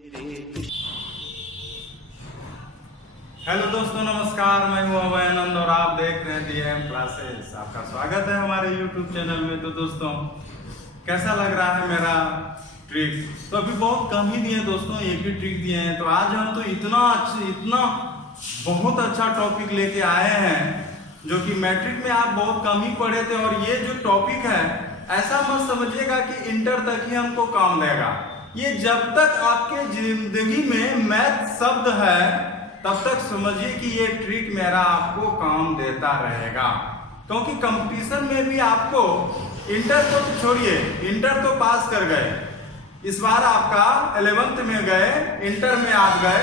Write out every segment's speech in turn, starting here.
Hello दोस्तों, नमस्कार। मैं हूं अभय आनंद और आप देख रहे हैं DM क्लासेस। आपका स्वागत है हमारे YouTube चैनल में। तो दोस्तों, कैसा लग रहा है मेरा ट्रिक? तो अभी बहुत कम ही दिए हैं दोस्तों, एक ही ट्रिक दिए हैं। तो आज हम तो इतना बहुत अच्छा टॉपिक लेके आए हैं जो कि मैट्रिक में आप बहुत कम ही पढ़े थे। और ये जो टॉपिक है, ऐसा मत समझिएगा कि इंटर तक ही हमको काम देगा। ये जब तक आपके जिंदगी में मैथ शब्द है तब तक समझिए कि ये ट्रिक मेरा आपको काम देता रहेगा। क्योंकि कंपटीशन में भी आपको इंटर को तो छोड़िए, इंटर तो पास कर गए, इस बार आपका 11th में गए, इंटर में आप गए।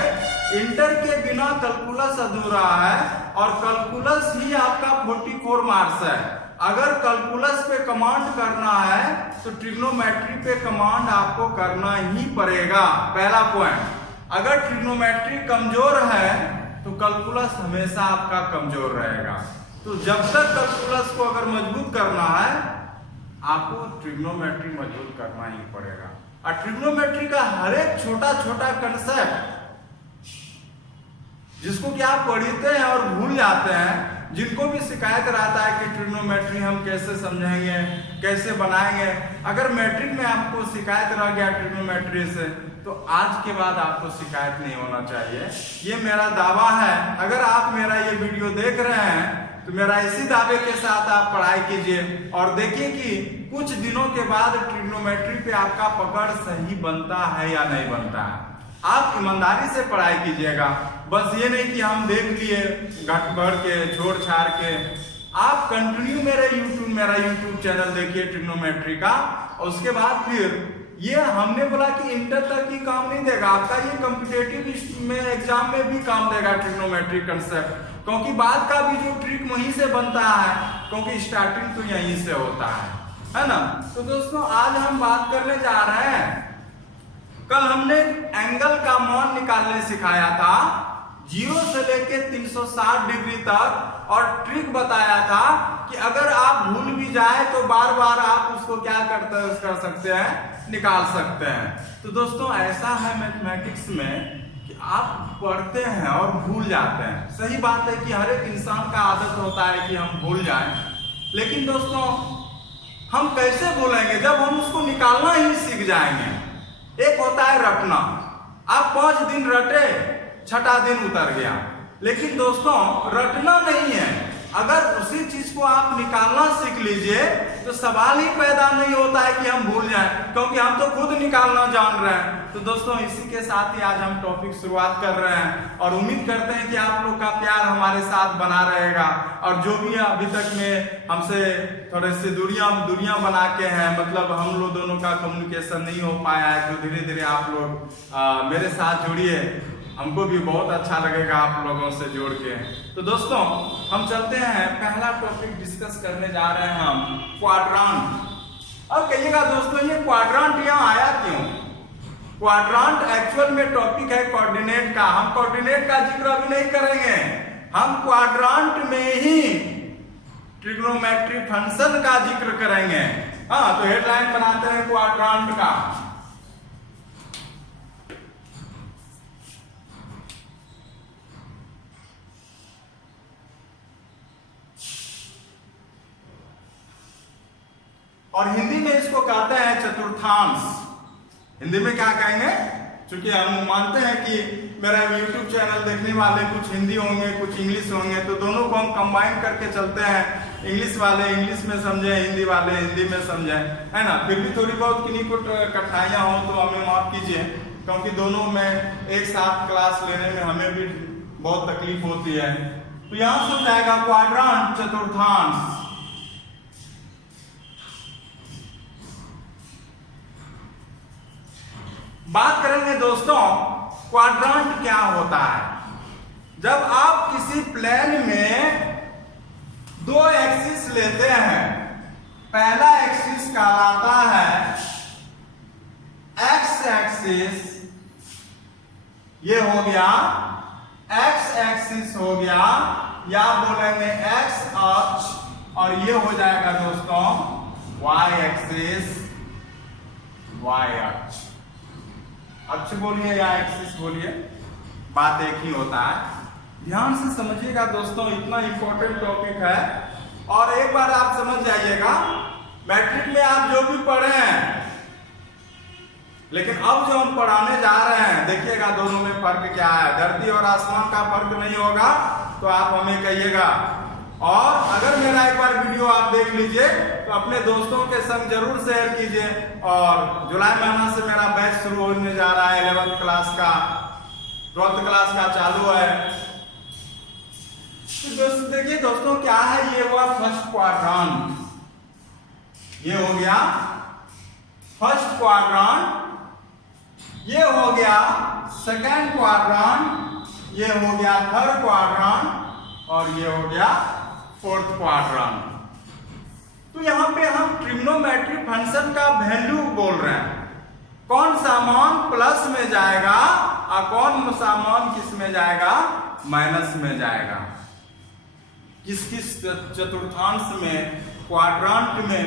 इंटर के बिना कैलकुलस अधूरा है और कैलकुलस ही आपका 44 मार्क्स है। अगर कैलकुलस पे कमांड करना है तो ट्रिग्नोमेट्री पे कमांड आपको करना ही पड़ेगा। पहला पॉइंट, अगर ट्रिग्नोमेट्री कमजोर है तो कैलकुलस हमेशा आपका कमजोर रहेगा। तो जब तक कैलकुलस को अगर मजबूत करना है, आपको ट्रिग्नोमेट्री मजबूत करना ही पड़ेगा। और ट्रिग्नोमेट्री का हर एक छोटा छोटा कंसेप्ट जिसको कि आप पढ़ते हैं और भूल जाते हैं, जिनको भी शिकायत रहता है कि ट्रिग्नोमेट्री हम कैसे समझेंगे, कैसे बनाएंगे, अगर मैट्रिक में आपको शिकायत रह गया ट्रिग्नोमेट्री से, तो आज के बाद आपको शिकायत नहीं होना चाहिए। ये मेरा दावा है। अगर आप मेरा ये वीडियो देख रहे हैं तो मेरा इसी दावे के साथ आप पढ़ाई कीजिए और देखिए कि कुछ दिनों के बाद ट्रिग्नोमेट्री पे आपका पकड़ सही बनता है या नहीं बनता है। आप ईमानदारी से पढ़ाई कीजिएगा। बस ये नहीं कि हम देख लिए घट बढ़ के, छोड़ छाड़ के। आप कंटिन्यू मेरा यूट्यूब चैनल देखिए ट्रिग्नोमेट्री का। और उसके बाद फिर ये हमने बोला कि इंटर तक ही काम नहीं देगा आपका, ये कॉम्पिटिटिव में एग्जाम में भी काम देगा ट्रिग्नोमेट्री कंसेप्ट। क्योंकि बाद का भी जो ट्रिक वहीं से बनता है, क्योंकि स्टार्टिंग तो यहीं से होता है ना। तो दोस्तों, आज हम बात करने जा रहे हैं, कल हमने एंगल का मान निकालने सिखाया था 0 से लेके 360 डिग्री तक, और ट्रिक बताया था कि अगर आप भूल भी जाए तो बार बार आप उसको क्या कर सकते हैं, निकाल सकते हैं। तो दोस्तों, ऐसा है मैथमेटिक्स में कि आप पढ़ते हैं और भूल जाते हैं। सही बात है कि हर एक इंसान का आदत होता है कि हम भूल जाएं, लेकिन दोस्तों हम कैसे भूलेंगे जब हम उसको निकालना ही सीख जाएंगे। एक होता है रटना। आप 5 दिन रटे, छठा दिन उतर गया। लेकिन दोस्तों, रटना नहीं है, अगर उसी चीज को आप निकालना सीख लीजिए तो सवाल ही पैदा नहीं होता है कि हम भूल जाएं, क्योंकि हम तो खुद निकालना जान रहे हैं। तो दोस्तों, इसी के साथ ही आज हम टॉपिक शुरुआत कर रहे हैं और उम्मीद करते हैं कि आप लोग का प्यार हमारे साथ बना रहेगा। और जो भी अभी तक में हमसे थोड़े से दूरियां बना के हैं, मतलब हम लोग दोनों का कम्युनिकेशन नहीं हो पाया है, तो धीरे धीरे आप लोग मेरे साथ जुड़िए। हमको भी बहुत अच्छा लगेगा आप लोगों से जोड़ के। तो दोस्तों, हम चलते हैं, पहला टॉपिक डिस्कस करने जा रहे हैं हम, क्वाड्रांट। अब कहिएगा दोस्तों, ये क्वाड्रांट यहाँ आया क्यों? क्वाड्रांट एक्चुअल में टॉपिक है कोऑर्डिनेट का। हम कोऑर्डिनेट का जिक्र अभी नहीं करेंगे, हम क्वाड्रांट में ही ट्रिग्नोमेट्री फंक्शन का जिक्र करेंगे। हाँ, तो हेडलाइन बनाते हैं क्वाड्रांट का। और हिंदी में इसको कहते हैं चतुर्थांश। हिंदी में क्या कहेंगे? क्योंकि हम मानते हैं कि मेरा YouTube चैनल देखने वाले कुछ हिंदी होंगे, कुछ इंग्लिश होंगे, तो दोनों को हम कंबाइन करके चलते हैं। इंग्लिश वाले इंग्लिश में समझे, हिंदी वाले हिंदी में समझे, है ना। फिर भी थोड़ी बहुत किन्हीं को कठिनाइयां हो तो हमें माफ कीजिए, क्योंकि दोनों में एक साथ क्लास लेने में हमें भी बहुत तकलीफ होती है। तो यहां से जाएगा क्वाड्रांट, चतुर्थांश। बात करेंगे दोस्तों, क्वाड्रांट क्या होता है। जब आप किसी प्लेन में 2 एक्सिस लेते हैं, पहला एक्सिस कहलाता है एक्स एक्सिस, ये हो गया एक्स एक्सिस हो गया, या बोलेंगे एक्स अक्ष, और ये हो जाएगा दोस्तों वाई एक्सिस, वाई अक्ष। अक्ष बोलिए या एक्सिस बोलिए, बात एक ही होता है। ध्यान से समझिएगा दोस्तों, इतना इंपॉर्टेंट टॉपिक है। और एक बार आप समझ जाइएगा, मैट्रिक में आप जो भी पढ़े हैं, लेकिन अब जो हम पढ़ाने जा रहे हैं, देखिएगा दोनों में फर्क क्या है। धरती और आसमान का फर्क नहीं होगा तो आप हमें कहिएगा। और अगर मेरा एक बार वीडियो आप देख लीजिए तो अपने दोस्तों के संग जरूर शेयर कीजिए। और जुलाई महीना से मेरा बैच शुरू होने जा रहा है, 11th क्लास का, 12th क्लास का चालू है। तो दोस्तों देखिए दोस्तों, क्या है, ये हुआ फर्स्ट क्वाड्रेंट, ये हो गया फर्स्ट क्वाड्रेंट, ये हो गया सेकंड क्वाड्रेंट, ये हो गया थर्ड क्वाड्रेंट, और ये हो गया फोर्थ क्वाड्रेंट। तो यहां पे हम ट्रिग्नोमेट्रिक फंक्शन का वैल्यू बोल रहे हैं, कौन सा मान प्लस में जाएगा और कौन सा मान किस में जाएगा, माइनस में जाएगा। किस किस चतुर्थांश में, क्वाड्रेंट में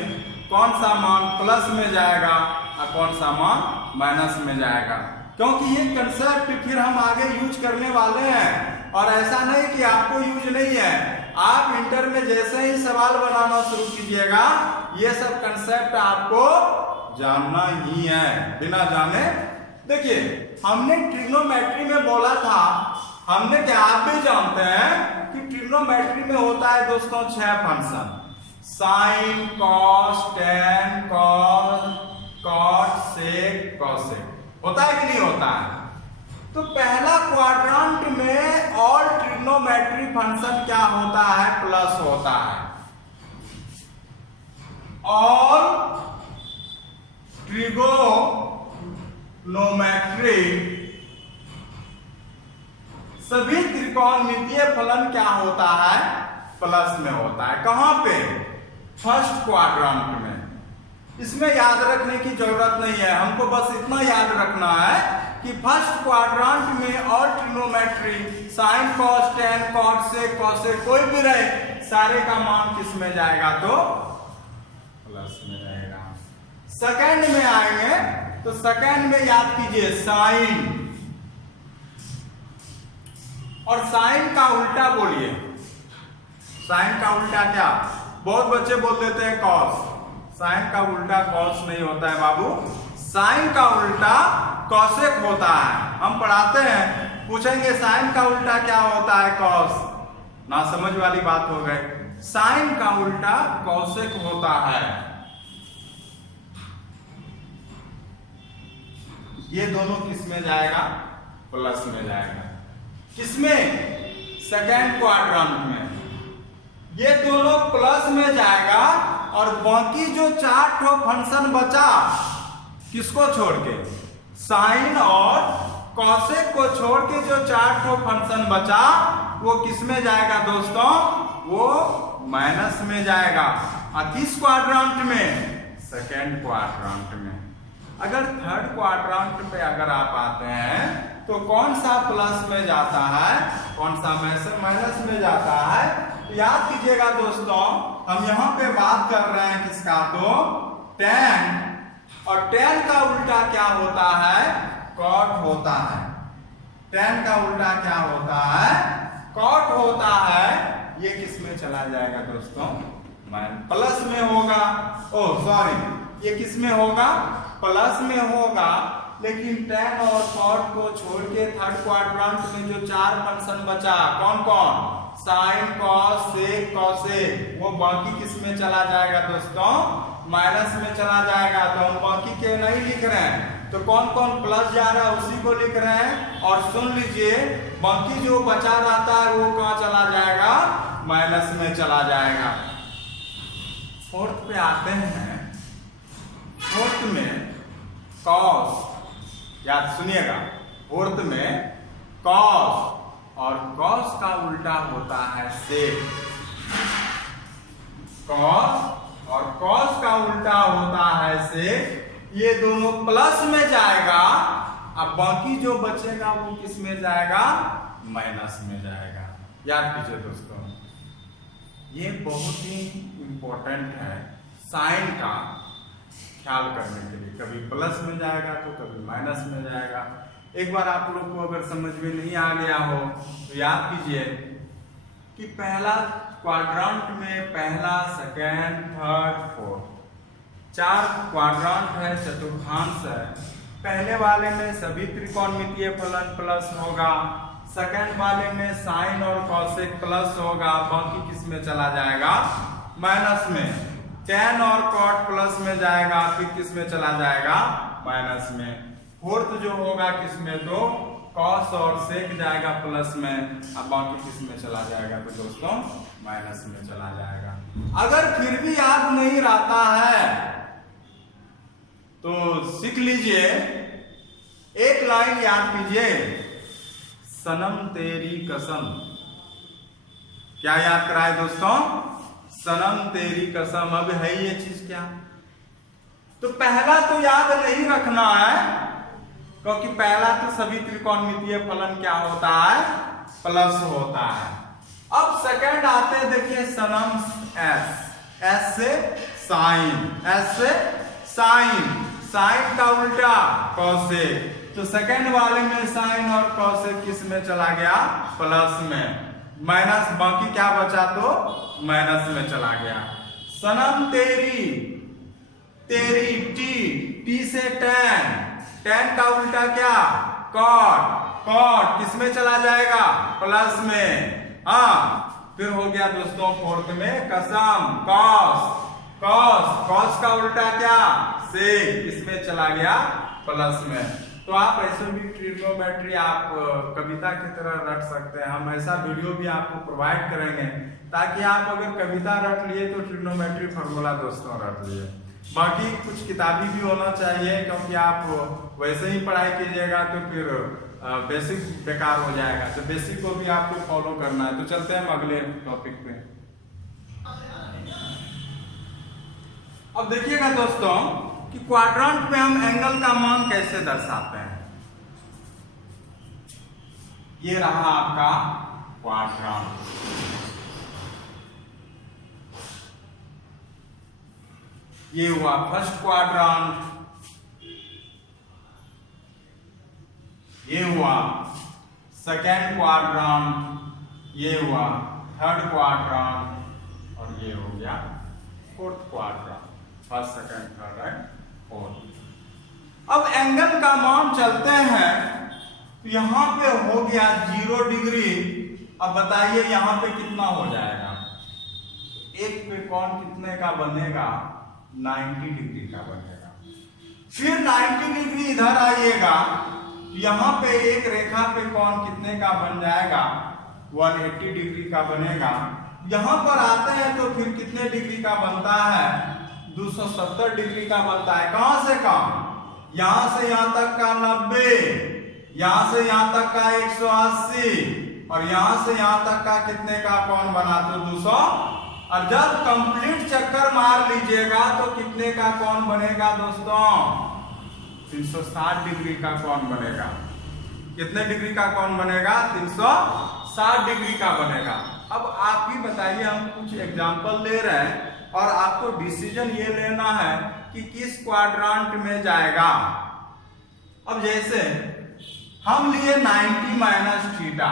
कौन सा मान प्लस में जाएगा और कौन सा मान माइनस में जाएगा। क्योंकि ये कंसेप्ट फिर हम आगे यूज करने वाले हैं। और ऐसा नहीं कि आपको यूज नहीं है, आप इंटर में जैसे ही सवाल बनाना शुरू कीजिएगा, ये सब कंसेप्ट आपको जानना ही है, बिना जाने। देखिए हमने ट्रिग्नोमेट्री में बोला था, हमने क्या, आप भी जानते हैं कि ट्रिग्नोमेट्री में होता है दोस्तों 6 function, sine, cos, tan, cot, sec, cosec, होता है कि नहीं होता है। तो पहला क्वाड्रेंट में ऑल ट्रिग्नोमेट्री फंक्शन क्या होता है, प्लस होता है। ऑल ट्रिग्नोमेट्री, सभी त्रिकोणमितीय फलन क्या होता है, प्लस में होता है। कहां पे, फर्स्ट क्वाड्रेंट में। इसमें याद रखने की जरूरत नहीं है, हमको बस इतना याद रखना है कि फर्स्ट क्वाड्रेंट में all trigonometry, sine, cos, tan, cot, sec, cosec कोई भी रहे, सारे का मान किस में जाएगा, तो प्लस में रहेगा। सेकंड में आएंगे तो सेकंड में याद कीजिए साइन, और साइन का उल्टा बोलिए, साइन का उल्टा क्या, बहुत बच्चे बोल देते हैं कॉस, साइन का उल्टा कॉस नहीं होता है बाबू, साइन का उल्टा कॉसेक होता है। हम पढ़ाते हैं, पूछेंगे साइन का उल्टा क्या होता है, कॉस, ना समझ वाली बात हो गई। साइन का उल्टा कॉसेक होता है। ये दोनों किस में जाएगा, प्लस में जाएगा। किसमें, सेकेंड क्वाड्रेंट में। ये दोनों प्लस में जाएगा और बाकी जो 4 ठो फंक्शन बचा, किसको छोड़ के, साइन और कॉसेक को छोड़ के जो 4 ठो फंक्शन बचा, वो किस में जाएगा दोस्तों, वो माइनस में जाएगा। और किस क्वाड्रेंट में, सेकेंड क्वाड्रेंट में। अगर थर्ड क्वाड्रेंट पे अगर आप आते हैं तो कौन सा प्लस में जाता है, कौन सा माइनस में जाता है। तो याद कीजिएगा दोस्तों, हम यहाँ पे बात कर रहे हैं किसका, तो टेन, और टेन का उल्टा क्या होता है, कॉट होता है। टेन का उल्टा क्या होता है, कॉट होता है। ये किस में चला जाएगा दोस्तों, प्लस में होगा। ओह सॉरी, ये किस में होगा, प्लस में होगा। लेकिन टेन और कॉट को छोड़ के थर्ड क्वाड्रेंट में जो 4 फंक्शन बचा, कौन कौन, साइन, कॉस, सेक, कॉसेक, वो बाकी किस में चला जाएगा दोस्तों, माइनस में चला जाएगा। तो हम बाकी के नहीं लिख रहे हैं, तो कौन कौन प्लस जा रहा है उसी को लिख रहे हैं। और सुन लीजिए, बाकी जो बचा रहता है वो कहां चला जाएगा, माइनस में चला जाएगा। फोर्थ पे आते हैं, फोर्थ में कॉस, याद सुनिएगा, फोर्थ में कॉस, और कॉस का उल्टा होता है सेक। कॉस और कॉस का उल्टा होता है सेक। ये दोनों प्लस में जाएगा, अब बाकी जो बचेगा वो किस में जाएगा, माइनस में जाएगा। याद कीजिए दोस्तों, ये बहुत ही इंपॉर्टेंट है साइन का, ख्याल करने के लिए, कभी प्लस में जाएगा तो कभी माइनस में जाएगा। एक बार आप लोग को अगर समझ में नहीं आ गया हो तो याद कीजिए कि पहला क्वाड्रेंट में पहला, सेकेंड, थर्ड, फोर्थ 4 क्वाड्रेंट है, चतुर्थांश है। पहले वाले में सभी त्रिकोणमितीय फलन प्लस होगा, सेकेंड वाले में साइन और कॉसेक प्लस होगा, बाकी किस में चला जाएगा? माइनस में। टैन और कॉट प्लस में जाएगा, फिर किस में चला जाएगा? माइनस में। फोर्थ जो होगा किसमें? तो कॉस और सेक जाएगा प्लस में, अब बाकी किस में चला जाएगा? तो दोस्तों माइनस में चला जाएगा। अगर फिर भी याद नहीं रहता है तो सीख लीजिए, एक लाइन याद कीजिए, सनम तेरी कसम। क्या याद कराए दोस्तों? सनम तेरी कसम। अब है ये चीज क्या? तो पहला तो याद नहीं रखना है, क्योंकि पहला तो सभी त्रिकोणमितीय फलन क्या होता है? प्लस होता है। अब सेकंड आते हैं, देखिए सनम एस, एस से साइन, एस से साइन, साइन का उल्टा कॉसेक। तो सेकंड वाले में साइन और कॉसेक किस में चला गया? प्लस में। माइनस, बाकी क्या बचा? तो माइनस में चला गया। सनम तेरी, तेरी टी, टी से टैन, टैन का उल्टा क्या? कॉट, कॉट किस में चला जाएगा? प्लस में। हाँ, फिर हो गया दोस्तों फोर्थ में कसम, कॉस, कॉस, कॉस का उल्टा क्या? सेक, किस में चला गया? प्लस में। तो आप ऐसे भी ट्रिग्नोमेट्री आप कविता की तरह रट सकते हैं। हम ऐसा वीडियो भी आपको प्रोवाइड करेंगे ताकि आप अगर कविता रट लिए तो ट्रिग्नोमेट्री फार्मूला दोस्तों रट लिए। बाकी कुछ किताबी भी होना चाहिए, क्योंकि आप वैसे ही पढ़ाई कीजिएगा तो फिर बेसिक बेकार हो जाएगा। तो बेसिक को भी आपको फॉलो करना है। तो चलते हैं अगले टॉपिक पे। अब देखिएगा दोस्तों कि क्वाड्रेंट में हम एंगल का मान कैसे दर्शाते हैं। ये रहा आपका क्वाड्रेंट। ये हुआ फर्स्ट क्वाड्रेंट, ये हुआ सेकेंड क्वाड्रेंट, ये हुआ थर्ड क्वाड्रेंट और ये हो गया fourth quadrant. First, second, third and fourth. अब एंगल का मान चलते हैं, यहां पे हो गया 0 डिग्री। अब बताइए यहां पे कितना हो जाएगा? एक पे कोण कितने का बनेगा? 90 डिग्री का बनेगा। फिर 90 डिग्री इधर आइएगा, यहां पे एक रेखा पे कोण कितने का बन जाएगा? 180 डिग्री का बनेगा। यहां पर आते हैं तो फिर कितने डिग्री का बनता है? 270 डिग्री का बनता है। कहां से कहां? यहां से यहां तक का 90, यहां से यहां तक का 180 और यहां से यहां तक का कितने का कोण बना? तो 200। और जब कंप्लीट चक्कर मार लीजिएगा तो कितने का कोण बनेगा दोस्तों? 360 डिग्री का कोण बनेगा। कितने डिग्री का कोण बनेगा? 360 डिग्री का बनेगा। अब आप ही बताइए, हम कुछ एग्जांपल ले रहे हैं और आपको डिसीजन ये लेना है कि किस क्वाड्रेंट में जाएगा। अब जैसे हम लिए 90 माइनस थीटा।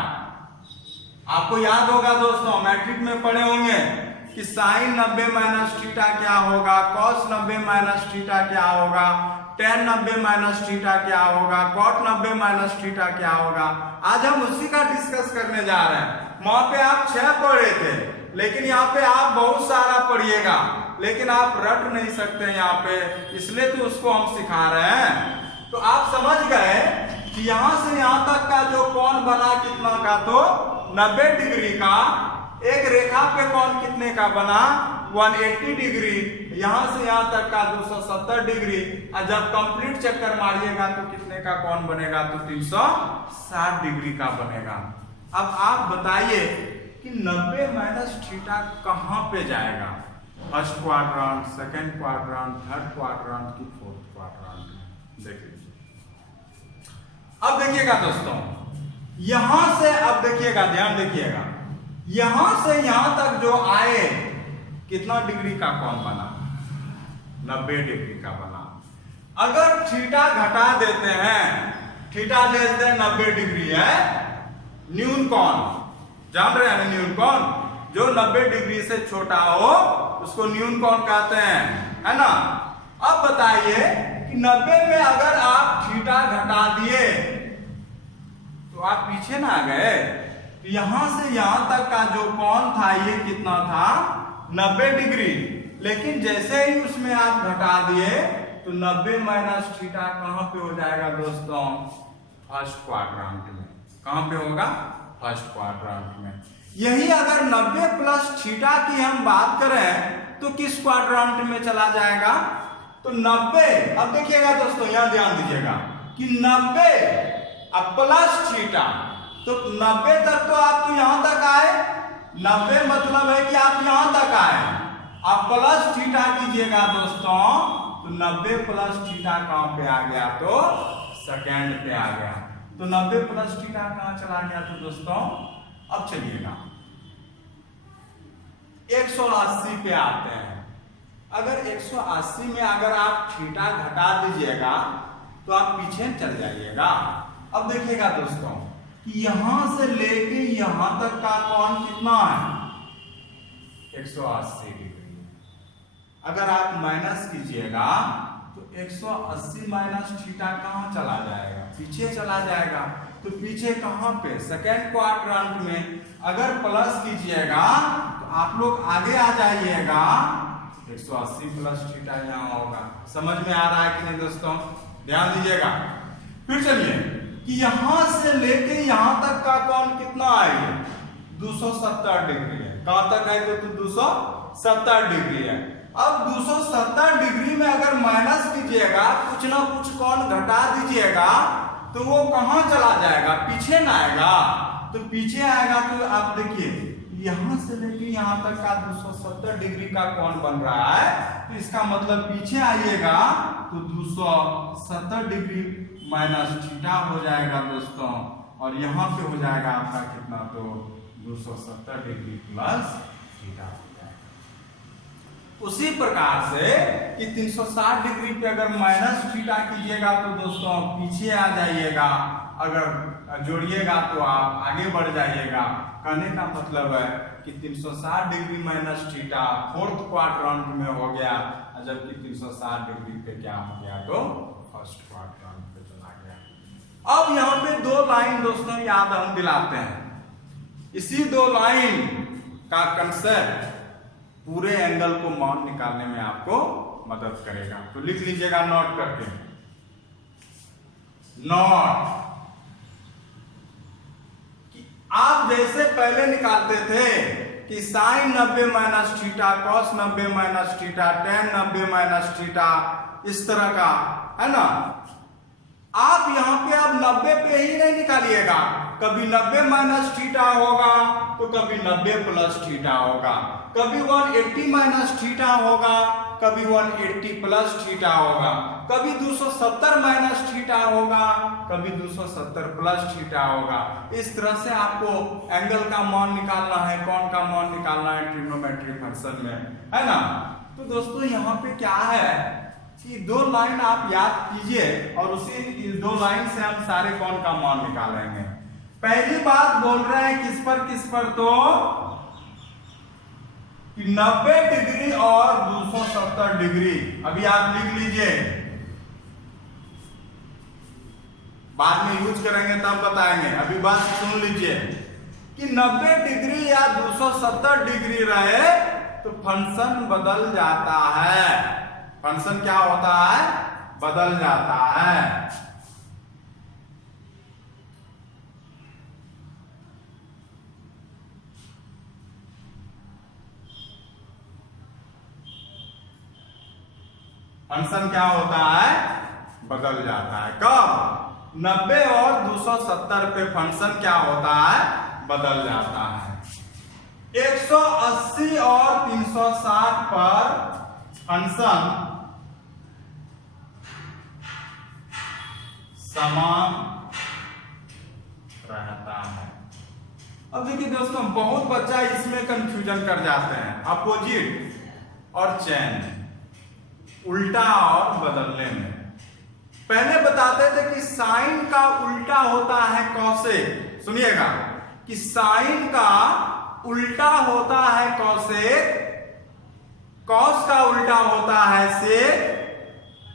आपको याद होगा दोस्तों, मैट्रिक में पढ़े होंगे कि साइन 90 माइनस थीटा क्या होगा, कॉस 90 माइनस थीटा क्या होगा, टेन 90 माइनस थीटा क्या होगा, कॉट 90 माइनस थीटा क्या होगा। आज हम उसी का डिस्कस करने जा रहे हैं। वहां पे आप 6 पढ़े थे, लेकिन यहाँ पे आप बहुत सारा पढ़िएगा, लेकिन आप रट नहीं सकते यहाँ पे, इसलिए तो उसको हम सिखा रहे हैं। तो आप समझ गए कि यहाँ से यहाँ तक का जो कोण बना कितना का? तो 90 डिग्री का। एक रेखा पे कोण कितने का बना? 180 डिग्री। यहां से यहां तक का 270 डिग्री। और जब कंप्लीट चक्कर मारिएगा तो कितने का कोण बनेगा? तो 360 डिग्री का बनेगा। अब आप बताइए कि 90 माइनस थीटा कहां पे जाएगा? First quadrant, second quadrant, third quadrant की फोर्थ क्वाड्रेंट? देख लीजिए। अब देखिएगा दोस्तों, यहां से अब देखिएगा, ध्यान देखिएगा, यहां से यहां तक जो आए कितना डिग्री का कोण बना? 90 डिग्री का बना। अगर थीटा घटा देते हैं, थीटा लेस देन 90 डिग्री है, न्यून कोण, जान रहे हैं न्यून कोण, जो 90 डिग्री से छोटा हो उसको न्यून कोण कहते हैं, है ना। अब बताइए कि 90 में अगर आप थीटा घटा दिए तो आप पीछे ना आ गए। तो यहां से यहां तक का जो कोण था ये कितना था, 90 डिग्री। लेकिन जैसे ही उसमें आप घटा दिए तो 90 माइनस थीटा कहां पे हो जाएगा दोस्तों, फर्स्ट क्वाड्रेंट में। कहां पे होगा, फर्स्ट क्वाड्रेंट में। यही अगर 90 प्लस थीटा की हम बात करें तो किस क्वाड्रेंट में चला जाएगा, तो 90, अब देखिएगा दोस्तों यहां ध्यान दीजिएगा कि 90 अब प्लस थीटा, तो 90 तक तो आप तो यहां तक आए, 90 मतलब है कि आप यहां तक आए। आप प्लस थीटा कीजिएगा दोस्तों तो 90 प्लस थीटा कहां पे आ गया, तो सेकेंड पे आ गया। तो 90 प्लस थीटा कहां चला गया, तो दोस्तों अब चलिएगा 180 पे आते हैं। अगर 180 में अगर आप थीटा घटा दीजिएगा तो आप पीछे चल जाइएगा। अब देखिएगा दोस्तों कि यहां से लेके यहां तक का कोण कितना है, 180 डिग्री। अगर आप माइनस कीजिएगा तो 180 माइनस थीटा कहां चला जाएगा, पीछे चला जाएगा। तो पीछे कहां पे, सेकेंड क्वाड्रेंट में। अगर प्लस कीजिएगा तो आप लोग आगे आ जाइएगा, 180 प्लस थीटा यहाँ होगा। समझ में आ रहा है कि नहीं दोस्तों, ध्यान दीजिएगा। फिर चलिए कि यहां से लेके यहां तक का कोण कितना है, 270 डिग्री है। कहां तक है, तो 270 डिग्री है। अब 270 डिग्री में अगर माइनस कीजिएगा, कुछ ना कुछ कोण घटा दीजिएगा तो वो कहां चला जाएगा, पीछे ना आएगा। तो पीछे आएगा तो आप देखिए यहां से लेके यहां तक का 270 डिग्री का कोण बन रहा है। तो इसका मतलब पीछे आइएगा तो 270 डिग्री माइनस थीटा हो जाएगा दोस्तों, और यहां पे हो जाएगा आपका कितना, तो 270 डिग्री प्लस थीटा हो जाएगा। उसी प्रकार से कि 360 डिग्री पे अगर माइनस थीटा कीजिएगा तो दोस्तों पीछे आ जाइएगा, अगर जोड़िएगा तो आप आगे बढ़ जाइएगा। कहने का मतलब है कि 360 degree minus theta fourth quadrant में हो गया, जबकि 360 डिग्री पे क्या हो गया, तो फर्स्ट क्वाड्रेंट पे चला गया। अब यहाँ पे दो लाइन दोस्तों याद हम दिलाते हैं। इसी दो लाइन का कंसेप्ट पूरे एंगल को मान निकालने में आपको मदद करेगा। तो लिख लीजिएगा नोट करके, नोट। आप जैसे पहले निकालते थे कि sine 90 minus theta, cos 90 minus theta, tan 90 minus theta, इस तरह का है ना। आप यहां पे अब 90 पे ही नहीं निकालिएगा, कभी 90 माइनस थीटा होगा तो कभी 90 प्लस थीटा होगा, कभी 180 माइनस थीटा होगा, कभी 180 प्लस थीटा होगा, कभी 270 माइनस थीटा होगा, कभी 270 प्लस थीटा होगा। इस तरह से आपको एंगल का मान निकालना है, कोण का मान निकालना है ट्रिग्नोमेट्री फंक्शन में, है ना। तो दोस्तों यहाँ पे क्या है कि दो लाइन आप याद कीजिए और उसी दो लाइन से हम सारे कोण का मान निकालेंगे। पहली बात बोल रहे हैं किस पर, तो कि 90 डिग्री और 270 डिग्री। अभी आप लिख लीजिए, बाद में यूज करेंगे तब बताएंगे। अभी बात सुन लीजिए कि 90 डिग्री या 270 डिग्री रहे तो फंक्शन बदल जाता है। फंक्शन क्या होता है, बदल जाता है। फंक्शन क्या होता है, बदल जाता है। कब, 90 और 270 पे फंक्शन क्या होता है, बदल जाता है। 180 और 360 पर फंक्शन समान रहता है। अब देखिए दोस्तों, बहुत बच्चा इसमें कंफ्यूजन कर जाते हैं, अपोजिट और चेन, उल्टा और बदलने में। पहले बताते थे कि साइन का उल्टा होता है कॉसेक। सुनिएगा कि साइन का उल्टा होता है कॉसेक, कॉस का उल्टा होता है सेक,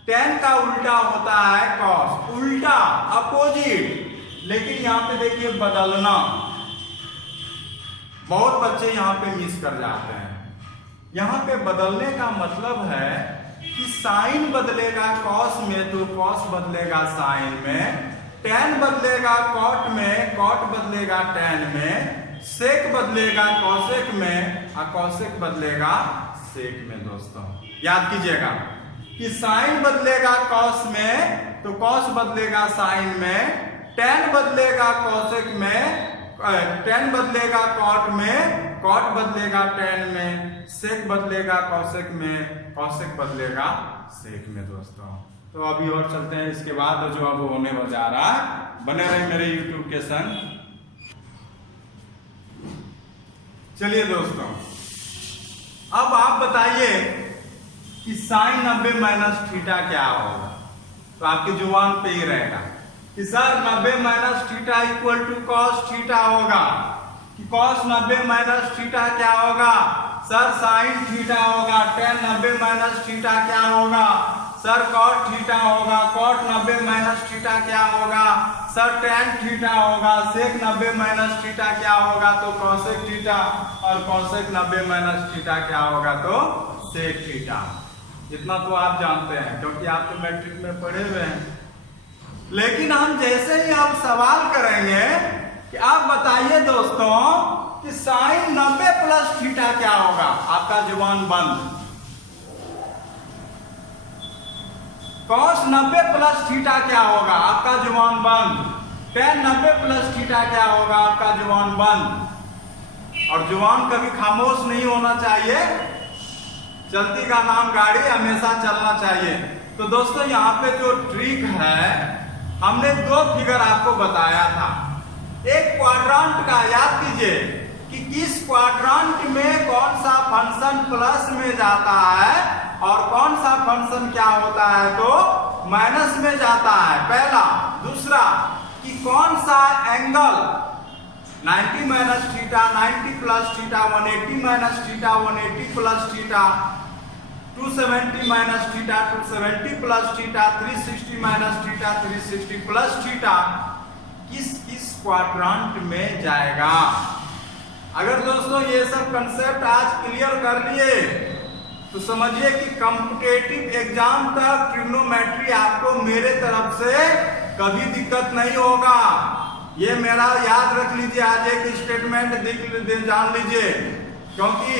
टेन का उल्टा होता है कॉस। उल्टा, अपोजिट। लेकिन यहां पे देखिए बदलना, बहुत बच्चे यहां पे मिस कर जाते हैं। यहां पे बदलने का मतलब है कि साइन बदलेगा कॉस में तो कॉस बदलेगा साइन में, टेन बदलेगा कॉट में, कॉट बदलेगा टेन में, सेक बदलेगा कॉसेक में और कॉसेक बदलेगा सेक में। दोस्तों याद कीजिएगा कि साइन बदलेगा कॉस में तो कॉस बदलेगा साइन में, टेन बदलेगा कॉसेक में, टेन बदलेगा कॉट में, कॉट बदलेगा टेन में, सेक बदलेगा कॉसेक में, कॉसेक बदलेगा सेक में। दोस्तों तो अभी और चलते हैं इसके बाद जो अब होने जा रहा है। बने रहे मेरे YouTube के संग। चलिए दोस्तों, अब आप बताइए कि साइन 90 माइनस थीटा क्या होगा। तो आपकी जुबान पे ही रहेगा कि sir 90 minus theta equal to cos theta होगा, कि कॉस 90 माइनस थीटा क्या होगा, सर साइन थीटा होगा। टेन 90 माइनस थीटा क्या होगा, सर कॉट थीटा होगा। कॉट 90 माइनस थीटा क्या होगा, सर टेन थीटा होगा। सेक 90 माइनस थीटा क्या होगा, तो कॉसेक थीटा, और कॉसेक 90 माइनस थीटा क्या होगा, तो सेक थीटा। इतना तो आप जानते हैं क्योंकि आप तो मैट्रिक में पढ़े हुए हैं। लेकिन हम जैसे ही हम सवाल करेंगे कि आप बताइए दोस्तों कि साइन 90 प्लस थीटा क्या होगा, आपका जुबान बंद। कॉस 90 प्लस थीटा क्या होगा, आपका जुबान बंद। टेन 90 प्लस थीटा क्या होगा, आपका जुबान बंद। और जुबान कभी खामोश नहीं होना चाहिए, चलती का नाम गाड़ी, हमेशा चलना चाहिए। तो दोस्तों यहाँ पे जो ट्रिक है, हमने दो फिगर आपको बताया था। एक क्वाड्रांट का, याद कीजिए कि किस क्वाड्रांट में कौन सा फंक्शन प्लस में जाता है और कौन सा फंक्शन क्या होता है, तो माइनस में जाता है, पहला। दूसरा कि कौन सा angle 90 minus theta, 90 plus theta, 180 minus theta, 180 plus theta, 270 minus theta, 270 plus theta, 360 minus theta, 360 plus theta किस किस क्वाड्रांट में जाएगा। अगर दोस्तों ये सब कंसेप्ट आज क्लियर कर लिए तो समझिए कि कॉम्पिटिटिव एग्जाम तक ट्रिग्नोमेट्री आपको मेरे तरफ से कभी दिक्कत नहीं होगा। ये मेरा याद रख लीजिए, आज एक स्टेटमेंट जान लीजिए, क्योंकि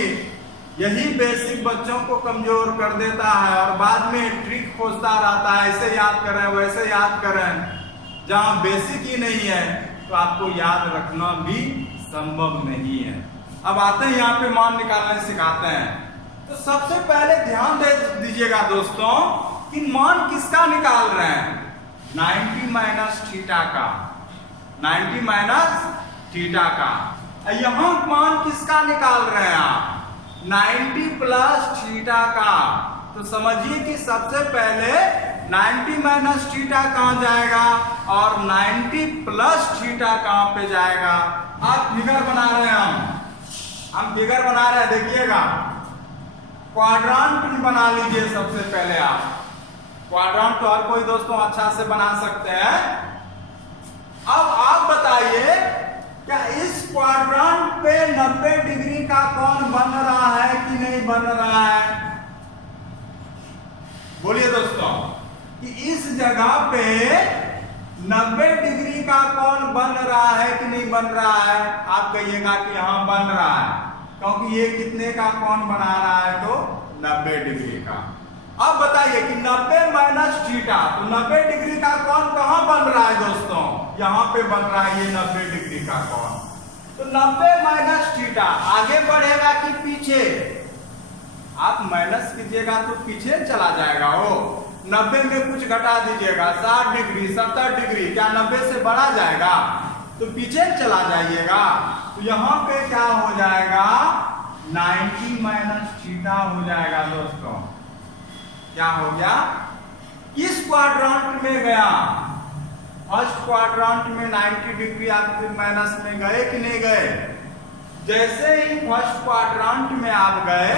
यही बेसिक बच्चों को कमजोर कर देता है और बाद में ट्रिक खोजता रहता है, ऐसे याद करें वैसे याद करें। जहां बेसिक ही नहीं है तो आपको याद रखना भी संभव नहीं है। अब आते हैं यहाँ पे मान निकालने सिखाते हैं। तो सबसे पहले ध्यान दे दीजिएगा दोस्तों कि मान किसका निकाल रहे हैं, 90 माइनस थीटा का, 90 माइनस थीटा का। यहां मान किसका निकाल रहे हैं आप, 90 प्लस थीटा का। तो समझिए कि सबसे पहले 90 माइनस थीटा कहां जाएगा और 90 प्लस थीटा कहां पे जाएगा। आप फिगर बना रहे हैं, हम फिगर बना रहे हैं, देखिएगा। क्वाड्रांट बना लीजिए सबसे पहले आप। क्वाड्रांट तो हर कोई दोस्तों अच्छा से बना सकते हैं। अब आप बताइए क्या इस क्वाड्रांट पे 90 डिग्री का कोण बन रहा है कि नहीं बन रहा है। बोलिए दोस्तों कि इस जगह पे 90 डिग्री का कोण बन रहा है कि नहीं बन रहा है। आप कहिएगा कि हाँ बन रहा है, क्योंकि ये कितने का कोण बना रहा है, तो 90 डिग्री का। अब बताइए कि 90 माइनस थीटा, तो 90 डिग्री का कोण कहां बन रहा है दोस्तों, यहां पे बन रहा है ये 90 डिग्री का कोण। तो 90 माइनस थीटा आगे बढ़ेगा कि पीछे, आप माइनस कीजिएगा तो पीछे चला जाएगा। वो 90 में कुछ घटा दीजिएगा, 60 डिग्री 70 डिग्री, क्या 90 से बढ़ा जाएगा, तो पीछे चला जाइएगा। तो यहां पे क्या हो जाएगा, 90 माइनस थीटा हो जाएगा दोस्तों। क्या हो गया, किस क्वाड्रेंट में गया? फर्स्ट क्वाड्रेंट में 90 डिग्री आप माइनस में गए कि नहीं गए? जैसे ही फर्स्ट क्वाड्रेंट में आप गए,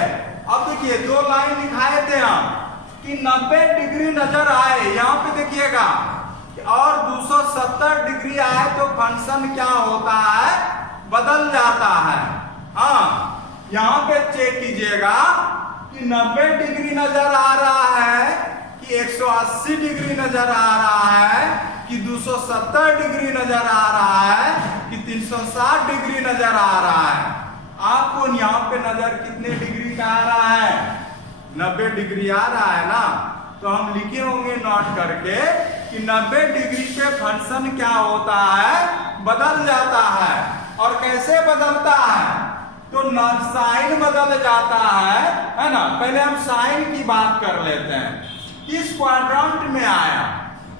अब देखिए दो लाइन दिखाए थे हम कि 90 डिग्री नजर आए, यहाँ पे देखिएगा, और 270 डिग्री आए तो फंक्शन क्या होता है? बदल जाता है। हाँ, यहाँ पे चेक कीजिएगा कि 90 डिग्री नजर आ रहा है कि 180 डिग्री नजर आ रहा है कि 270 डिग्री नजर आ रहा है कि 360 डिग्री नजर आ रहा है। आपको यहाँ पे नजर कितने डिग्री का आ रहा है? 90 डिग्री आ रहा है ना। तो हम लिखे होंगे नोट करके कि 90 डिग्री पे फंक्शन क्या होता है? बदल जाता है। और कैसे बदलता है? तो साइन बदल जाता है ना। पहले हम साइन की बात कर लेते हैं। किस क्वाड्रेंट में आया?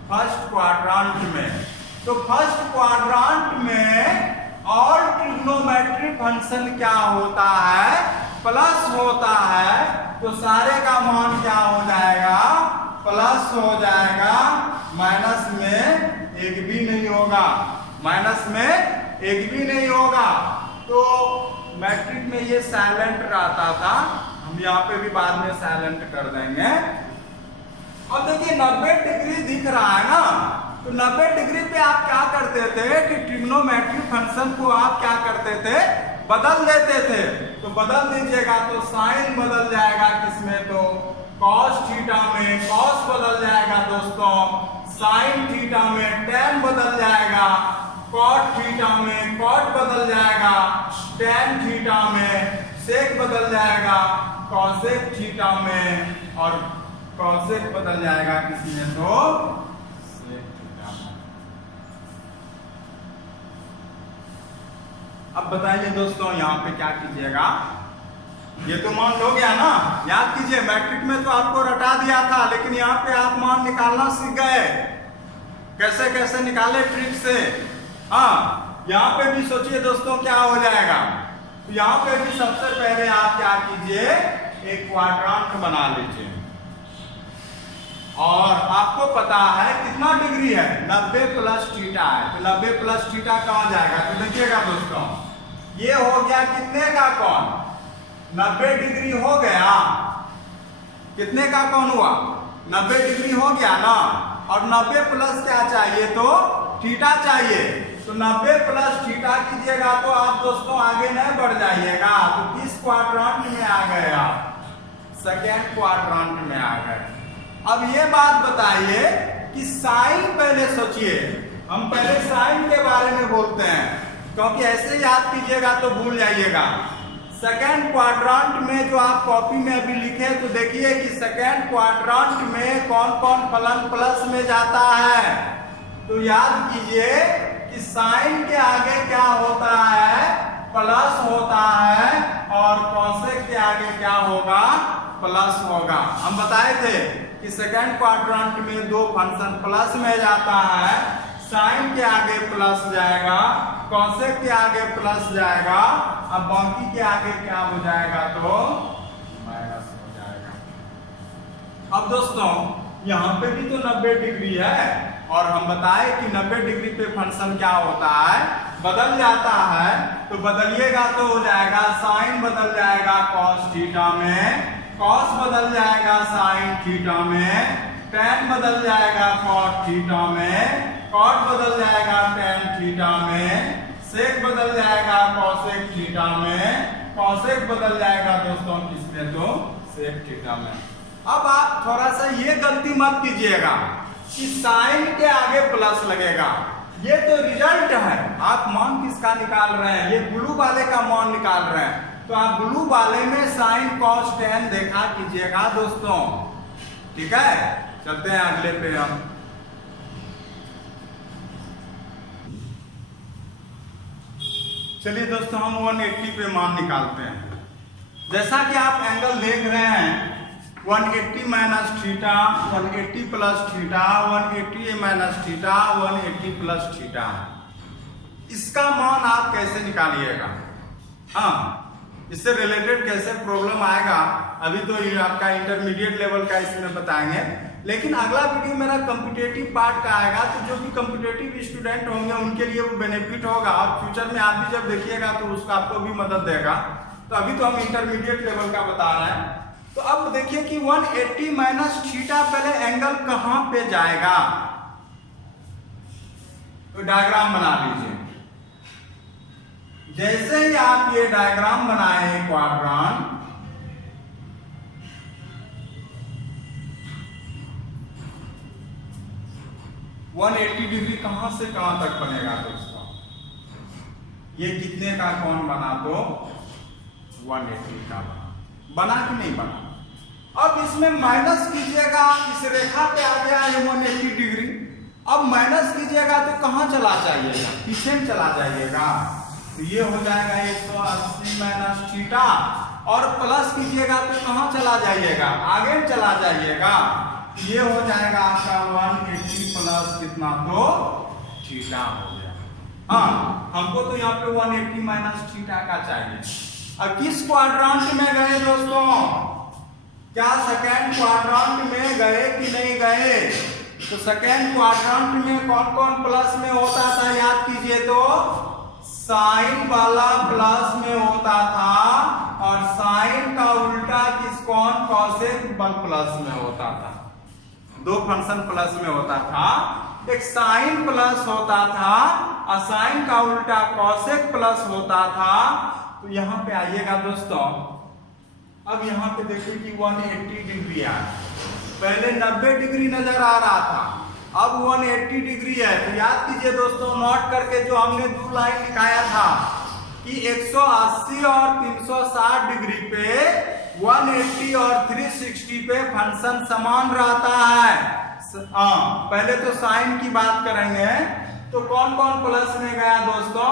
फर्स्ट क्वाड्रेंट में। तो फर्स्ट क्वाड्रेंट में ऑल ट्रिग्नोमेट्री फंक्शन क्या होता है? प्लस होता है। तो सारे का मान क्या हो जाएगा? प्लस हो जाएगा। माइनस में एक भी नहीं होगा। माइनस में एक भी नहीं होगा। तो मैट्रिक में ये साइलेंट रहता था, हम यहाँ पे भी बाद में साइलेंट कर देंगे। अब देखिए 90 डिग्री दिख रहा है ना, तो 90 डिग्री पे आप क्या करते थे कि ट्रिग्नोमेट्री फंक्शन को आप क्या करते थे? बदल देते थे। तो बदल दीजिएगा तो साइन बदल जाएगा किसमें? तो कॉस थीटा में कॉस बदल जाएगा दोस्तों, साइन थीटा में टेन बदल जाएगा, कॉट थीटा में कॉट बदल जाएगा, टेन थीटा में सेक बदल जाएगा, कॉसेक थीटा में और कॉसेक बदल जाएगा किसमें? तो सेक थीटा में। अब बताइए दोस्तों यहाँ पे क्या कीजिएगा? ये तो मान लो गया ना, याद कीजिए मैट्रिक में तो आपको रटा दिया था, लेकिन यहाँ पे आप मान निकालना सीख गए। कैसे कैसे निकाले ट्रिक से। हाँ, यहाँ पे भी सोचिए दोस्तों क्या हो जाएगा। तो यहाँ पे भी सबसे पहले आप क्या कीजिए? एक क्वाड्रेंट बना लीजिए। और आपको पता है कितना डिग्री है? 90 प्लस थीटा है। तो 90 प्लस थीटा कहाँ जाएगा? तो देखिएगा दोस्तों, ये हो गया कितने का कौन? 90 डिग्री हो गया। कितने का कौन हुआ? 90 डिग्री हो गया ना। और 90 प्लस क्या चाहिए? तो थीटा चाहिए। तो 90 प्लस थीटा कीजिएगा तो आप दोस्तों आगे नहीं बढ़ जाइएगा। तो किस क्वाड्रेंट में आ गए आप? सेकेंड क्वाड्रेंट में आ गए। अब ये बात बताइए कि साइन पहले सोचिए। हम पहले साइन के बारे में बोलते हैं, क्योंकि ऐसे याद कीजिएगा तो भूल जाइएगा। सेकेंड क्वाड्रेंट में जो आप कॉपी में अभी लिखे तो देखिए कि सेकेंड क्वाड्रेंट में कौन कौन फलन प्लस में जाता है। तो याद कीजिए कि साइन के आगे क्या होता है? प्लस होता है। और कॉसेक के आगे क्या होगा? प्लस होगा। हम बताए थे कि सेकेंड क्वाड्रेंट में दो फंक्शन प्लस में जाता है। साइन के आगे प्लस जाएगा, कॉसेक के आगे प्लस जाएगा, अब बाकी के आगे क्या हो जाएगा? तो माइनस हो जाएगा। अब दोस्तों यहाँ पे भी तो 90 डिग्री है, और हम बताए कि 90 डिग्री पे फंक्शन क्या होता है? बदल जाता है। तो बदलिएगा तो हो जाएगा साइन बदल जाएगा कॉस थीटा में, कॉस बदल जाएगा साइन थीटा में, टेन बदल जाएगा कॉट थीटा में, कॉट बदल जाएगा टेन थीटा में, सेक बदल जाएगा कॉसेक थीटा में, कॉसेक बदल जाएगा दोस्तों किसमें? तो सेक थीटा में। अब आप थोड़ा सा ये गलती मत कीजिएगा कि साइन के आगे प्लस लगेगा। ये तो रिजल्ट है, आप मान किसका निकाल रहे हैं? ये ब्लू वाले का मान निकाल रहे हैं। तो आप ब्लू वाले में साइन कॉस टेन देखा कीजिएगा दोस्तों। ठीक है, चलते हैं अगले पे हम। चलिए दोस्तों हम 180 पे मान निकालते हैं। जैसा कि आप एंगल देख रहे हैं 180 minus theta, 180 plus theta, 180 minus theta, 180 plus theta. इसका मान आप कैसे निकालिएगा? हाँ, इससे रिलेटेड कैसे प्रॉब्लम आएगा अभी तो ये आपका इंटरमीडिएट लेवल का इसमें बताएंगे। लेकिन अगला वीडियो मेरा कॉम्पिटेटिव पार्ट का आएगा, तो जो भी कॉम्पिटेटिव स्टूडेंट होंगे उनके लिए वो बेनिफिट होगा और फ्यूचर में आप भी जब देखिएगा तो उसका आपको भी मदद देगा। तो अभी तो हम इंटरमीडिएट लेवल का बता रहे हैं। तो अब देखिए कि 180 माइनस थीटा पहले एंगल कहां पे जाएगा, तो डायग्राम बना लीजिए। जैसे ही आप ये डायग्राम बनाए क्वाड्रांट, तो 180 डिग्री कहां से कहां तक बनेगा दोस्तों, ये कितने का कोण बना, तो 180 का बना कि नहीं बना। अब इसमें माइनस कीजिएगा, इस रेखा पे आ गया है 180 डिग्री। अब माइनस कीजिएगा तो कहां चला जाइएगा, पीछे में चला जाइएगा, तो ये हो जाएगा 180 माइनस थीटा। और प्लस कीजिएगा तो कहां चला जाइएगा, आगे में चला जाइएगा, ये हो जाएगा आपका 180 प्लस कितना, तो थीटा हो गया। हाँ, हमको तो यहाँ पे 180 माइनस थीटा का चाहिए। अब किस क्वाड्रांट में गए दोस्तों, क्या सेकेंड क्वाड्रांट में गए कि नहीं गए, तो सेकेंड क्वाड्रांट में कौन कौन प्लस में होता था, याद कीजिए, तो साइन वाला प्लस में होता था और साइन का उल्टा किस कौन, कॉसेक प्लस में होता था। दो फंक्शन प्लस में होता था, एक साइन प्लस होता था और साइन का उल्टा कॉसेक प्लस होता था। तो यहाँ पे आइएगा दोस्तों, अब यहाँ पे देखिए कि 180 डिग्री है, पहले 90 डिग्री नजर आ रहा था, अब 180 डिग्री है। तो याद कीजिए दोस्तों, नोट करके जो हमने दो लाइन लिखाया था कि 180 और 360 डिग्री पे 180 और 360 पे फंक्शन समान रहता है। पहले तो साइन की बात करेंगे, तो कौन कौन प्लस में गया दोस्तों,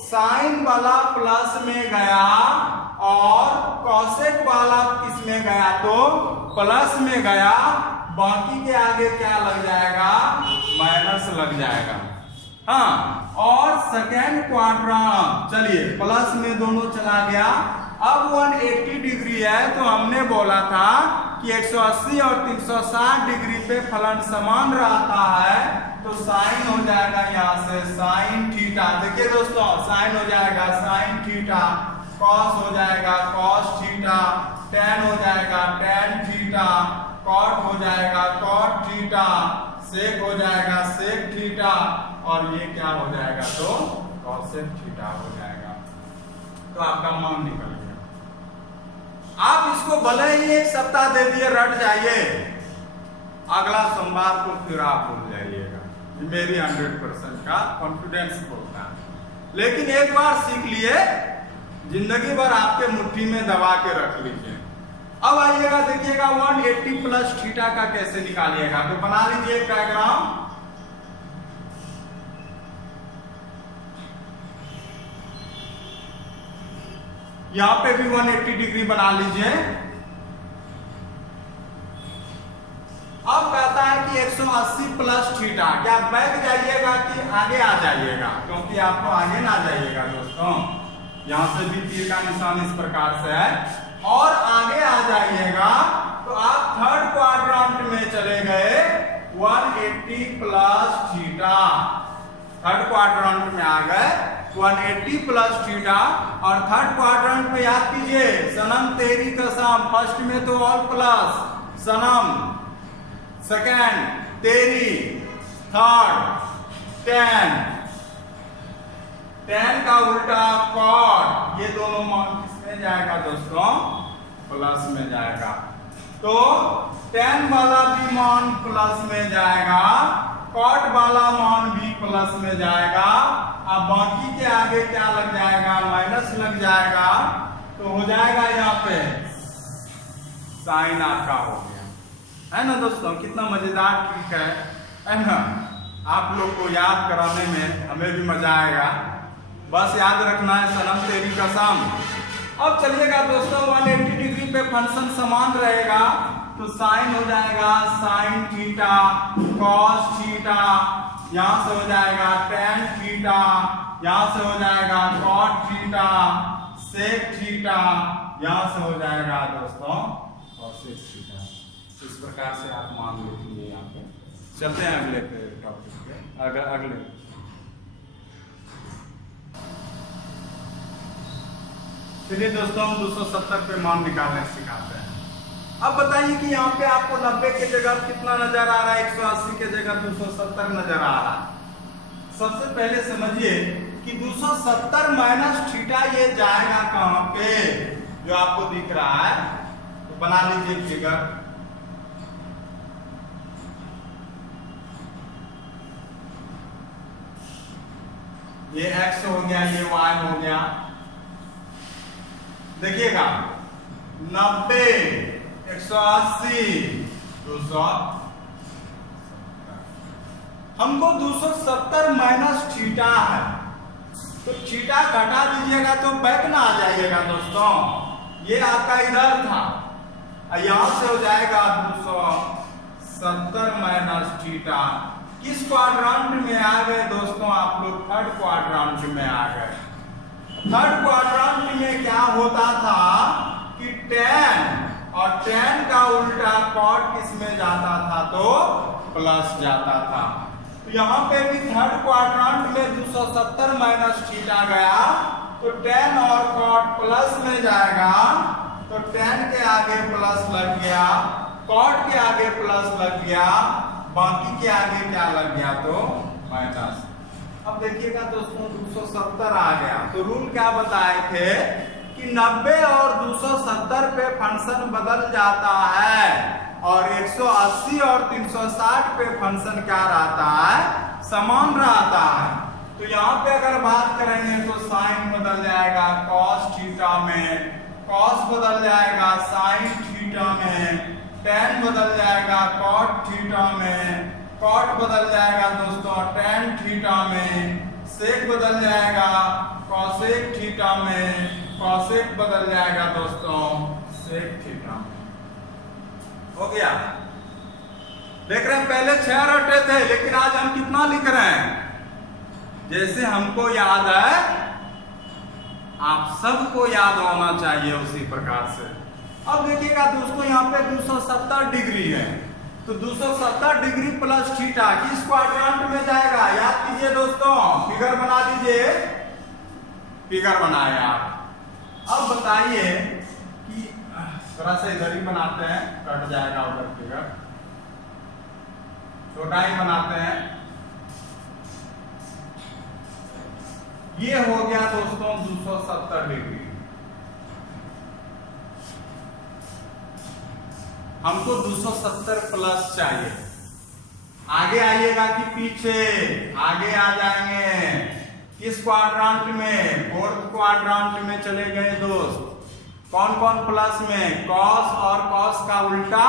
साइन वाला प्लस में गया और कॉसेक वाला किस में गया, तो प्लस में गया। बाकी के आगे क्या लग जाएगा, माइनस लग जाएगा। हाँ, और सेकेंड क्वाड्रेंट, चलिए प्लस में दोनों चला गया। अब 180 डिग्री है, तो हमने बोला था कि 180 और 360 डिग्री पे फलन समान रहता है, तो साइन हो जाएगा यहाँ से साइन थीटा। देखिए दोस्तों, साइन हो जाएगा साइन थीटा, कॉस हो जाएगा कॉस थीटा, टेन हो जाएगा टेन थीटा, कॉट हो जाएगा कॉट थीटा, सेक हो जाएगा सेक थीटा, और ये क्या हो जाएगा, तो कॉसेक थीटा हो जाएगा। तो आपका मान निकल गया। आप इसको भले ही एक सप्ताह दे दिए, रट जाइए, अगला सोमवार को फिर आप भूल जाइएगा, मेरी 100% का कॉन्फिडेंस बोलता है। लेकिन एक बार सीख लिए, जिंदगी भर आपके मुट्ठी में दबा के रख लीजिए। अब आइएगा, देखिएगा 180 प्लस थीटा का कैसे निकालिएगा। तो बना लीजिए एक डायग्राम। यहां पे भी 180 डिग्री बना लीजिए। अब कहता है कि 180 प्लस थीटा, क्या बैक जाइएगा कि आगे आ जाइएगा, क्योंकि आप तो आगे ना जाइएगा दोस्तों, यहां से भी तीर का निशान इस प्रकार से है, और आगे आ जाइएगा तो आप थर्ड क्वाड्रेंट में चले गए 180 प्लस थीटा, थर्ड क्वाड्रेंट में आ गए 180 प्लस थीटा। और थर्ड क्वाड्रेंट में याद कीजिए, सनम तेरी कसम, फर्स्ट में तो ऑल प्लस, सनम सेकेंड, तेरी थर्ड, टेन, टेन का उल्टा कॉट, ये दोनों मान किसमें जाएगा दोस्तों, प्लस में जाएगा। तो टेन वाला भी मान प्लस में जाएगा, कॉट वाला मान भी प्लस में जाएगा। अब बाकी के आगे क्या लग जाएगा, माइनस लग जाएगा। तो हो जाएगा यहाँ पे साइन आपका हो गया, है ना दोस्तों। कितना मजेदार ट्रिक है ना। आप लोग को याद कराने में हमें भी मजा आएगा, बस याद रखना है, सनम तेरी कसम। अब चलिएगा दोस्तों, 180 डिग्री पे फंक्शन समान रहेगा, तो साइन हो जाएगा साइन थीटा, कॉस थीटा, यहां से हो जाएगा टेन थीटा, यहां से हो जाएगा कॉट थीटा, सेक थीटा, यहां से हो जाएगा दोस्तों कॉसेक थीटा। इस प्रकार से आप मान लीजिए यहाँ पे। चलते हैं अगले पे टॉपिक पे, अगले चलिए दोस्तों, हम 270 पे मान निकालने सिखाते हैं। अब बताइए कि यहाँ पे आपको 90 के जगह कितना नजर आ रहा है, 180 के जगह 270 नजर आ रहा है। सबसे पहले समझिए कि 270 माइनस थीटा ये जाएगा कहाँ पे, जो आपको दिख रहा है, तो बना लीजिए फिगर। ये x हो गया, ये y हो गया। देखिएगा 90, 180, 200, हमको 270 माइनस थीटा है, तो थीटा घटा दीजिएगा तो बैक ना आ जाइएगा दोस्तों। ये आपका इधर था, यहां से हो जाएगा 270 माइनस थीटा। किस क्वाड्रेंट में आ गए दोस्तों आप लोग? थर्ड क्वाड्रेंट में आ गए। थर्ड क्वाड्रेंट में क्या होता था कि tan, और tan का उल्टा cot किस में जाता था? तो प्लस जाता था। तो यहाँ पे भी थर्ड क्वाड्रेंट में 270 माइनस थीटा गया, तो tan और cot प्लस में जाएगा, तो tan के आगे प्लस लग गया, cot के आगे प्लस लग गया, बाकी के आगे क्या लग गया? तो माइनस। अब देखिएगा दोस्तों 270 आ गया, तो रूल क्या बताए थे कि 90 और 270 पे फंक्शन बदल जाता है, और 180 और 360 पे फंक्शन क्या रहता है? समान रहता है। तो यहाँ पे अगर बात करेंगे तो साइन बदल जाएगा cos थीटा में, cos बदल जाएगा sin थीटा में, tan बदल जाएगा cot थीटा में, cot बदल जाएगा दोस्तों tan थीटा में, sec बदल जाएगा cosec थीटा में, cosec बदल जाएगा दोस्तों sec थीटा में। हो गया? देख रहे हैं पहले 6 रटे थे, लेकिन आज हम कितना लिख रहे हैं? जैसे हमको याद है, आप सबको याद होना चाहिए उसी प्रकार से। अब देखिएगा दोस्तों यहाँ पे 270 डिग्री है, तो 270 डिग्री प्लस थीटा किस क्वाड्रेंट में जाएगा? याद कीजिए दोस्तों, फिगर बना लीजिए। फिगर बनाए आप। अब बताइए कि थोड़ा सा इधर ही बनाते हैं, कट जाएगा उधर फिगर, छोटा ही बनाते हैं। ये हो गया दोस्तों 270 डिग्री। हमको 270 प्लस चाहिए। आगे आइएगा कि पीछे? आगे आ जाएंगे। किस क्वाड्रेंट में? फोर्थ क्वाड्रेंट में चले गए दोस्त। कौन कौन प्लस में? कॉस और कॉस का उल्टा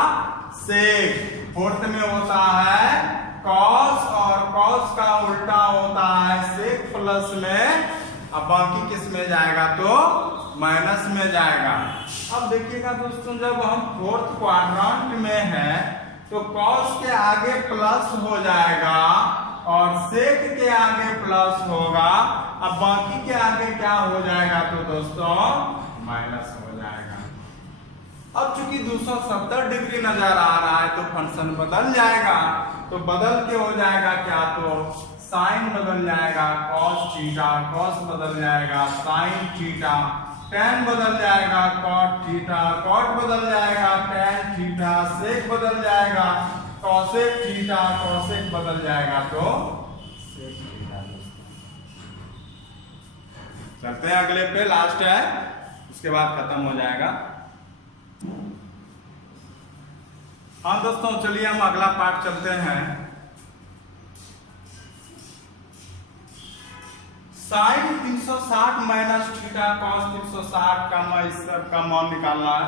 सेक। फोर्थ में होता है कॉस और कॉस का उल्टा होता है सेक प्लस में। अब बाकी किस में जाएगा? तो माइनस में जाएगा। अब देखिएगा दोस्तों, जब हम फोर्थ क्वाड्रेंट में है तो कॉस के आगे प्लस हो जाएगा और सेक के आगे प्लस होगा। अब बाकी के आगे क्या हो जाएगा? तो दोस्तों माइनस हो जाएगा। अब चूंकि 270 डिग्री नजर आ रहा है तो फंक्शन बदल जाएगा। तो बदल के हो जाएगा क्या? तो साइन बदल जाएगा cos थीटा, cos बदल जाएगा sin थीटा, tan बदल जाएगा cot थीटा, cot बदल जाएगा tan थीटा, sec बदल जाएगा cosec थीटा, cosec बदल जाएगा तो sec थीटा। चलते हैं अगले पे, लास्ट है, उसके बाद खत्म हो जाएगा। हाँ दोस्तों, चलिए हम अगला पार्ट चलते हैं। साइन 360 माइनस थीटा कॉस 360 का मान निकालना है।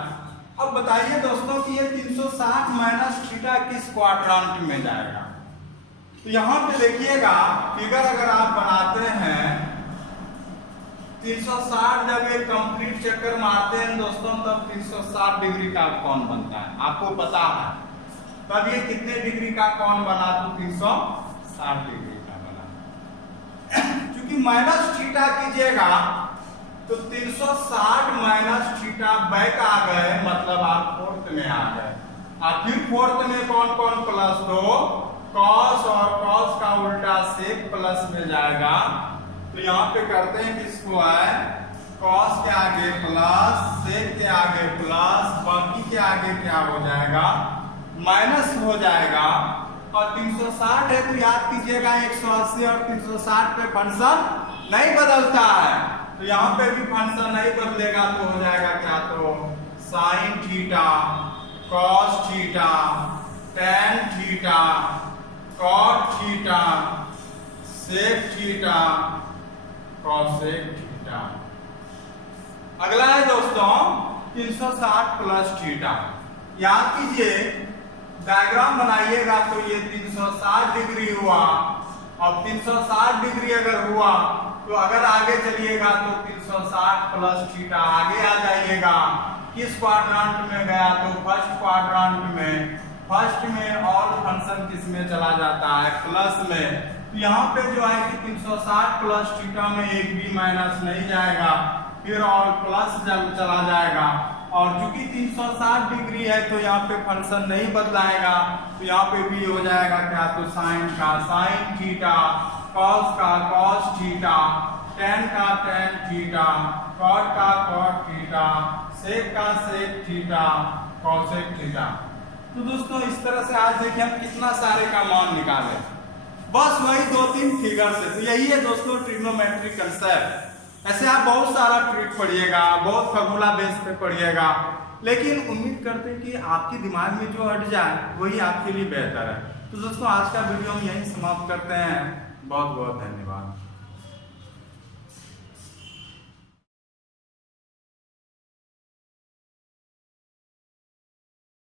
अब बताइए दोस्तों कि ये 360 माइनस थीटा किस क्वाड्रेंट में जाएगा? तो यहाँ पे देखिएगा फिगर अगर आप बनाते हैं 360 जब ये कंप्लीट चक्कर मारते हैं दोस्तों तब 360 डिग्री का कोण बनता है, आपको पता है। तब ये कितने डिग्री का कोण बना? तो 360 डिग्री का बना। क्योंकि माइनस थीटा कीजिएगा तो 360 माइनस थीटा बैक आ गए, मतलब आप फोर्थ में आ गए। और फिर फोर्थ में कौन कौन प्लस, तो कॉस और कॉस का उल्टा सेक प्लस में जाएगा। तो यहाँ पे करते हैं किसको है, कॉस के आगे प्लस, सेक के आगे प्लस, बाकी के आगे क्या हो जाएगा, माइनस हो जाएगा। और 360 है तो याद कीजिएगा 180 और 360 पे फंक्शन नहीं बदलता है, तो यहाँ पे भी फंक्शन नहीं बदलेगा, तो हो जाएगा क्या, तो sine theta, cos theta, tan theta, cot theta, sec theta, cosec theta. अगला है दोस्तों 360 प्लस थीटा। याद कीजिए डायग्राम बनाइएगा तो ये 360 डिग्री हुआ, और 360 डिग्री अगर हुआ तो अगर आगे चलिएगा तो 360 प्लस थीटा आगे आ जाइएगा। किस क्वाड्रांट में गया, तो फर्स्ट क्वाड्रांट में। फर्स्ट में ऑल फंक्शन किस में चला जाता है, प्लस में। तो यहाँ पे जो है कि 360 प्लस थीटा में एक भी माइनस नहीं जाएगा, फिर ऑल प्लस चला जाएगा। और चूंकि 360 डिग्री है तो यहाँ पे फंक्शन नहीं बदलाएगा, तो यहाँ पे भी हो जाएगा क्या, तो साइन का साइन थीटा, कॉस का कॉस थीटा, टेन का टेन थीटा, कॉट का कॉट थीटा, सेक का सेक थीटा, कॉसेक थीटा। तो दोस्तों इस तरह से आज देखिए हम कितना सारे का मान निकाले, बस वही 2-3 फिगर से। तो यही है दोस्तों ट्रिग्नोमेट्री कंसेप्ट। ऐसे आप बहुत सारा ट्रिक पढ़िएगा, बहुत फॉर्मूला बेस पे पढ़िएगा, लेकिन उम्मीद करते हैं कि आपके दिमाग में जो हट जाए वही आपके लिए बेहतर है। तो दोस्तों आज का वीडियो हम यहीं समाप्त करते हैं। बहुत बहुत धन्यवाद।